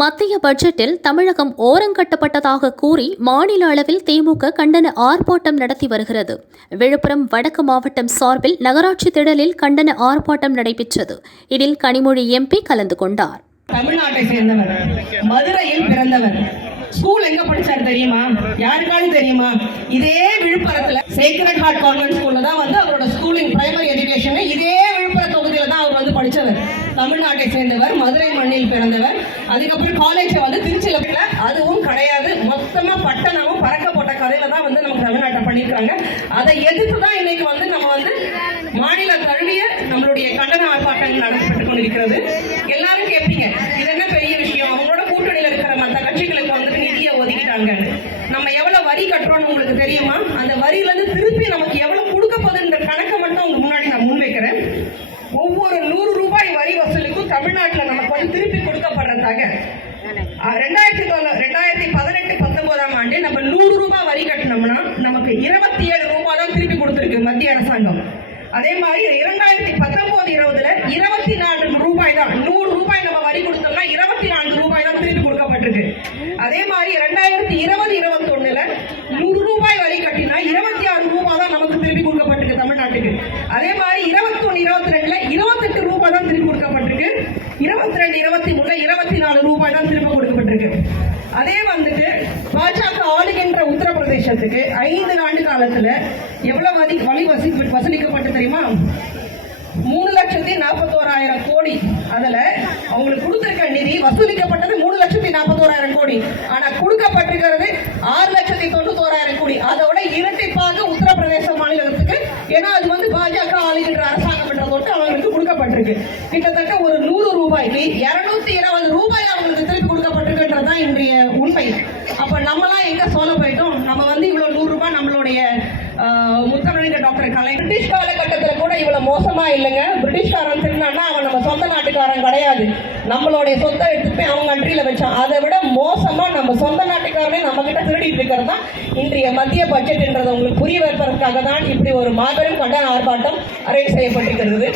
மத்திய பட்ஜெட்டில் தமிழகம் ஓரங்கட்டப்பட்டதாக கூறி மாநில அளவில் திமுக கண்டன ஆர்ப்பாட்டம் நடத்தி வருகிறது. விழுப்புரம் வடக்கு மாவட்டம் சார்பில் நகராட்சி திடலில் கண்டன ஆர்ப்பாட்டம் நடைபெற்றது. இதில் கனிமொழி எம்பி கலந்து கொண்டார். தமிழ்நாட்டை சேர்ந்தவர், மதுரையில் பிறந்தவர். ஸ்கூல் எங்க படிச்சாரு தெரியுமா? யாருக்காவது தெரியுமா? இதே விழுப்புரத்துல சேக்ரட் ஹார்ட் கான்வென்ட் ஸ்கூல்ல தான் அவரோட ஸ்கூலிங் பிரைமரி எஜுகேஷன் இதே விழுப்புரம் தொகுதியில தான் அவர் படிச்சவர். தமிழ்நாட்டை சேர்ந்தவர், மதுரை மண்ணில் பிறந்தவர். அதுக்கப்புறம் காலேஜ் திருச்சியில அதுவும் கிடையாது. மொத்தமா பட்டணமும் பறக்க போட்ட கதையில தான் நமக்கு தமிழ்நாட்டை பண்ணிருக்காங்க. அதை எதிர்த்து தான் இன்னைக்கு நம்ம மாநில தழுவிய நம்மளுடைய கண்டன ஆர்ப்பாட்டங்கள் நடத்தப்பட்டு கொண்டிருக்கிறது. எல்லாரும் கேட்பீங்க, இது என்ன பெரிய விஷயம், அவங்களோட கூட்டணியில இருக்கிற மற்ற கட்சிகளுக்கு நிதியை ஒதுக்கிட்டாங்க, நம்ம எவ்வளவு வரி கட்டுறோம்னு உங்களுக்கு தெரியுமா? அந்த வரியில இருந்து திருப்பி நமக்கு எவ்வளவு கொடுக்க போகுதுன்ற கணக்கை மட்டும் உங்களுக்கு முன்னாடி நான் முன்வைக்கிறேன். ஒவ்வொரு 100 ரூபாய் வரி வசூலுக்கும் தமிழ்நாட்டில் நமக்கு திருப்பி கொடுக்கப்படுறதாக 2018-19 ஆண்டு நம்ம 100 ரூபாய் வரி கட்டினோம்னா நமக்கு 27 ரூபாய் தான் திருப்பி கொடுத்திருக்கு மத்திய அரசாங்கம். அதே மாதிரி 2019-20 24 ரூபாய் தான். 100 ரூபாய் நம்ம வரி கொடுத்தோம்னா 24 ரூபாய் தான் திருப்பி கொடுக்கப்பட்டிருக்கு. அதே மாதிரி 2020-21 100 ரூபாய் வரி கட்டினா 26 ரூபாய் தான் நமக்கு திருப்பி கொடுக்கப்பட்டிருக்கு தமிழ்நாட்டுக்கு. அதே மாதிரி 21-22 28 ரூபாய் தான் திருப்பி கொடுக்கப்பட்டிருக்கு. 22-23 24 ரூபாய் தான் திருப்பி கொடுக்கப்பட்டிருக்கு. அதே பாஜக ஆளுகின்ற உத்தரப்பிரதேசத்துக்கு 5 ஆண்டு காலத்துல எவ்வளவு வரி வசூலிக்கப்பட்டு தெரியுமா? 3,41,000 கோடி. அதுல அவங்களுக்கு கொடுத்திருக்க நிதி வசூலிக்கப்பட்டது 3,41,000 கோடி. ஆனா கொடுக்கப்பட்டிருக்கிறது 6,91,000 கோடி. அதோட இரட்டிப்பாக உத்தரப்பிரதேச மாநிலத்துக்கு, ஏன்னா அது பாஜக ஆளுகின்ற அரசாங்கம் என்ற தொட்டு அவங்களுக்கு கொடுக்கப்பட்டிருக்கு. கிட்டத்தட்ட ஒரு 100 ரூபாய்க்கு 220 ரூபாய் அவங்களுக்கு திருப்பி கொடுக்கப்பட்டிருக்குன்றதுதான் இன்றைய உண்மை. அப்ப நம்மளாம் எங்க சொல்ல போயிட்டோம்? நம்ம இவ்வளவு 100 ரூபாய் நம்மளுடைய முத்தமிழர் டாக்டர் கலை பிரிட்டிஷ் காலகட்டத்தில் கூட இவ்வளவு மோசமா இல்லைங்க. பிரிட்டிஷ்காரன் திருநான்னா அவன் நம்ம சொந்த நாட்டுக்காரன் கிடையாது. நம்மளுடைய சொத்தை எடுத்துட்டு அவங்க கண்ட்ரியில வச்சான். அதை விட மோசமா நம்ம சொந்த நாட்டுக்காரனே நம்ம கிட்ட திருடிட்டு இருக்கிறது தான் இன்றைய மத்திய பட்ஜெட் என்றதை உங்களுக்கு புரிய வைப்பதற்காக தான் இப்படி ஒரு மாபெரும் கண்டன ஆர்ப்பாட்டம் அரேஞ்ச் செய்யப்பட்டிருக்கிறது.